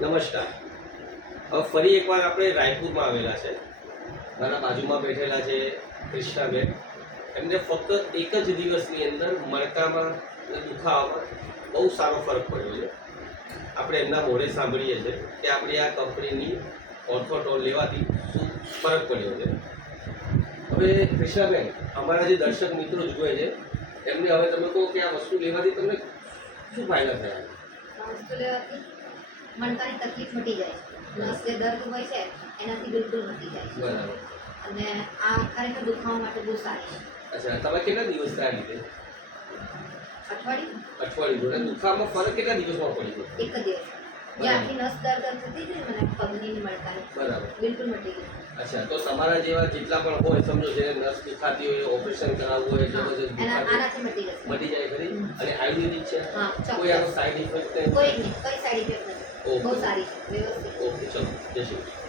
નમસ્કાર. હવે ફરી એકવાર આપણે રાયપુરમાં આવેલા છે. મારા બાજુમાં બેઠેલા છે કૃષ્ણાબેન. એમને ફક્ત એક જ દિવસની અંદર મણકામાં અને દુખાવામાં બહુ સારો ફરક પડ્યો છે. આપણે એમના મોઢે સાંભળીએ છીએ કે આપણી આ કંપનીની ઓર્થોટોલ લેવાથી શું ફરક પડ્યો છે. હવે કૃષ્ણાબેન, અમારા જે દર્શક મિત્રો જુએ છે એમને હવે તમે કહો કે આ વસ્તુ લેવાથી તમને શું ફાયદા થયા? વસ્તુ લેવાથી મણકાની તકલીફ મટી જાય છે, નસ જે દર્દ હોય છે એનાથી બિલકુલ મટી જાય છે. બરાબર. અને આ ખરેખર દુખાવા માટે બહુ સારી છે. અચ્છા, તમે કેટલા દિવસ થયા લીધે? અઠવાડિયું અઠવાડિયું. અને દુખાવામાં ફરક કેટલા દિવસમાં પડી ગયો? એક જ દિવસ. જે આખી નસ દર્દ થતી હતી ને મને પગની ને મણકાની, બરાબર. બિલકુલ મટી ગઈ. અચ્છા, તો તમારા જેવા જેટલા પણ હોય, સમજો જે નસ દુખાતી હોય, ઓપરેશન કરાવવું હોય, એટલે બધું આનાથી મટી જશે. મટી જાય ખરી. અને આયુર્વેદિક છે, હા, કોઈ આનો ચોક્કસ. સાઈડ ઇફેક્ટ કોઈ જ નહીં, કોઈ સાઈડ ઇફેક્ટ નથી. ઓકે. બહુ સારી છે, વ્યવસ્થિત. ઓકે, ચલો, જય શ્રી કૃષ્ણ.